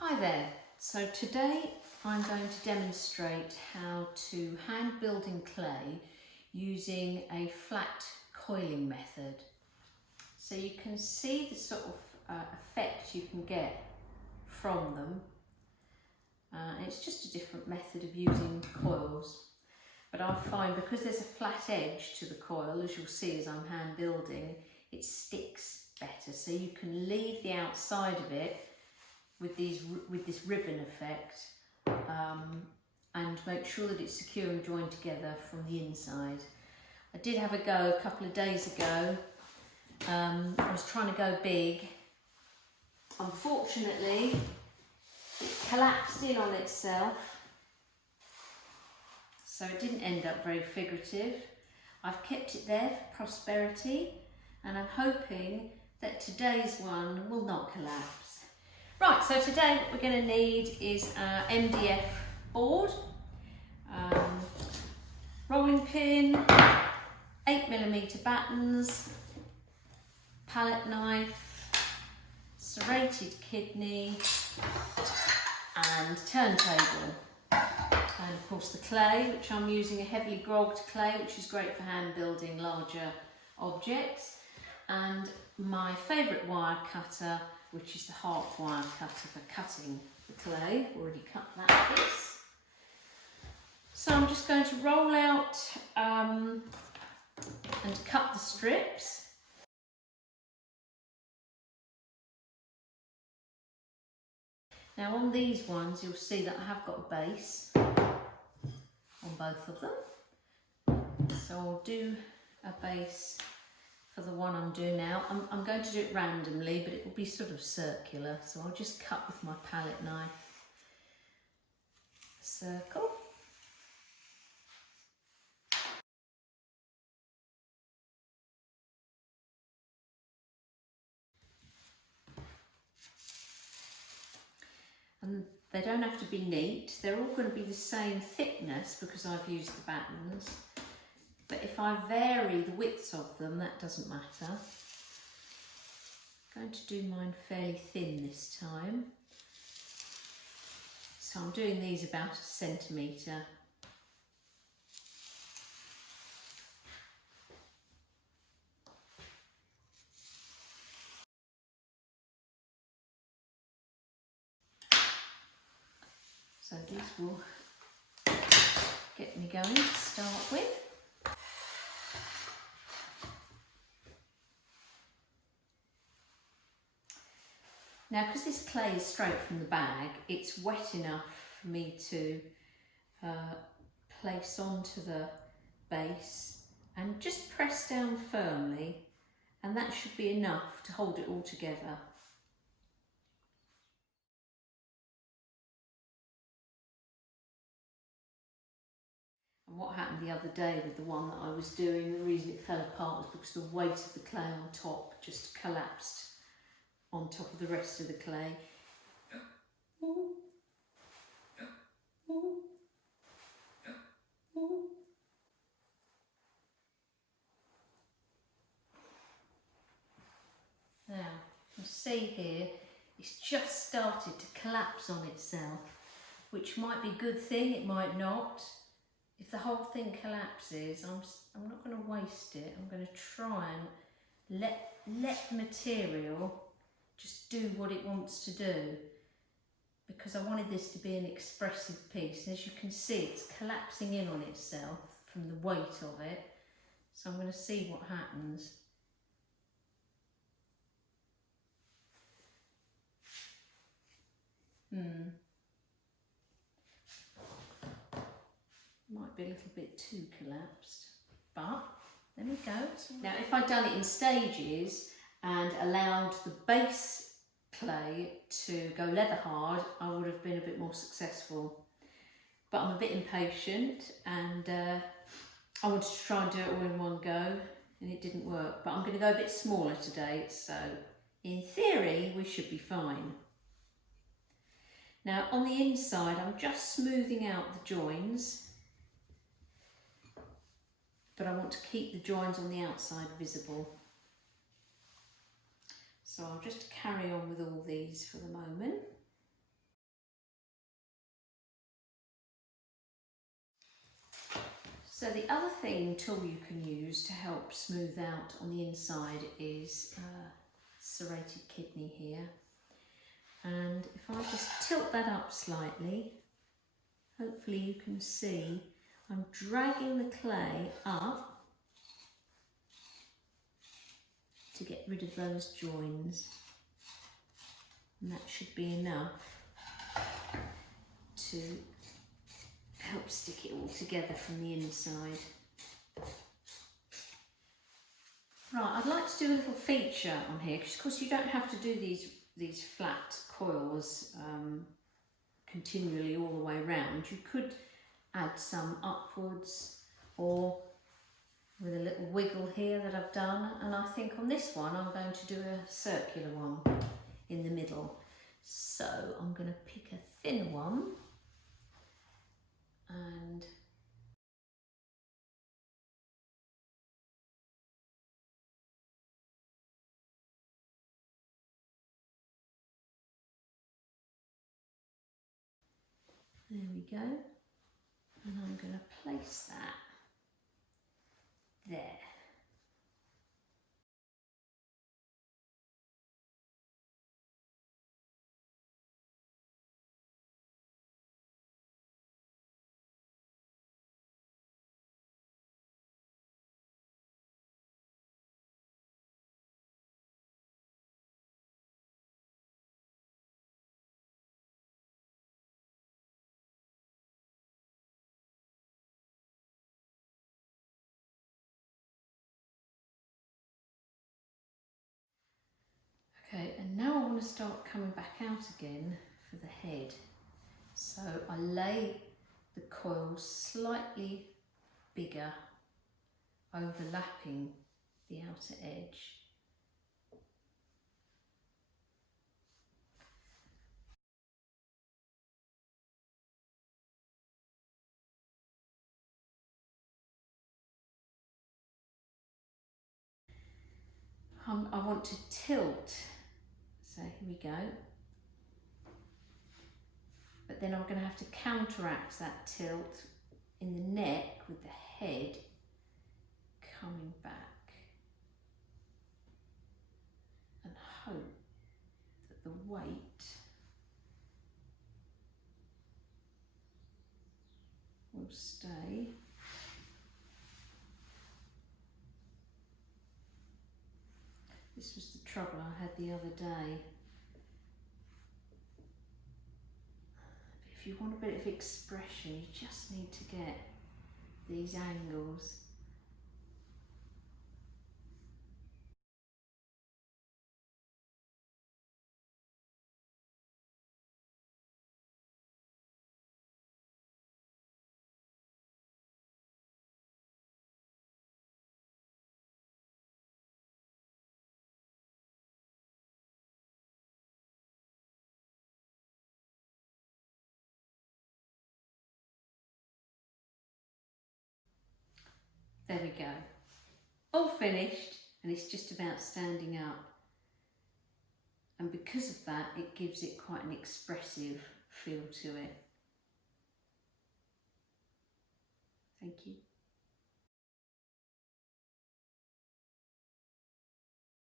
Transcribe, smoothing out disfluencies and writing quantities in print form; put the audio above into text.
Hi there, so today I'm going to demonstrate how to hand build in clay using a flat coiling method. So you can see the sort of effect you can get from them. It's just a different method of using coils, but I find because there's a flat edge to the coil, as you'll see as I'm hand building, it sticks better, so you can leave the outside of it with this ribbon effect and make sure that it's secure and joined together from the inside. I did have a go a couple of days ago. I was trying to go big. Unfortunately, it collapsed in on itself, so it didn't end up very figurative. I've kept it there for prosperity, and I'm hoping that today's one will not collapse. Right, so today what we're going to need is our MDF board, rolling pin, 8mm battens, palette knife, serrated kidney and turntable. And of course the clay, which I'm using a heavily grogged clay, which is great for hand building larger objects, and my favourite wire cutter, which is the heart wire cutter for cutting the clay. Already cut that piece. So I'm just going to roll out and cut the strips. Now on these ones you'll see that I have got a base on both of them. So I'll do a base for the one I'm doing now. I'm going to do it randomly, but it will be sort of circular, so I'll just cut with my palette knife a circle. And they don't have to be neat, they're all going to be the same thickness because I've used the battens, but if I vary the widths of them, that doesn't matter. I'm going to do mine fairly thin this time. So I'm doing these about 1 centimetre. So these will get me going to start with. Now, because this clay is straight from the bag, it's wet enough for me to place onto the base and just press down firmly, and that should be enough to hold it all together. And what happened the other day with the one that I was doing, the reason it fell apart was because the weight of the clay on top just collapsed on top of the rest of the clay. Now, you see here, it's just started to collapse on itself, which might be a good thing, it might not. If the whole thing collapses, I'm not going to waste it. I'm going to try and let the material just do what it wants to do, because I wanted this to be an expressive piece. And as you can see, it's collapsing in on itself from the weight of it. So I'm going to see what happens. Might be a little bit too collapsed, but there we go. Now, if I'd done it in stages and allowed the base clay to go leather hard, I would have been a bit more successful. But I'm a bit impatient, and I wanted to try and do it all in one go, and it didn't work. But I'm going to go a bit smaller today, so in theory we should be fine. Now, on the inside, I'm just smoothing out the joins, but I want to keep the joins on the outside visible. So I'll just carry on with all these for the moment. So the other tool you can use to help smooth out on the inside is serrated kidney here. And if I just tilt that up slightly, hopefully you can see I'm dragging the clay up to get rid of those joins. And that should be enough to help stick it all together from the inside. Right, I'd like to do a little feature on here, because of course you don't have to do these flat coils continually all the way around. You could add some upwards, or with a little wiggle here that I've done, and I think on this one I'm going to do a circular one in the middle. So I'm going to pick a thinner one and there we go, and I'm going to place that there. Okay, and now I want to start coming back out again for the head. So I lay the coil slightly bigger, overlapping the outer edge. I want to tilt, so here we go. But then I'm going to have to counteract that tilt in the neck with the head coming back, and hope that the weight will stay. This was the trouble I had the other day. If you want a bit of expression, you just need to get these angles. There we go. All finished, and it's just about standing up. And because of that, it gives it quite an expressive feel to it. Thank you.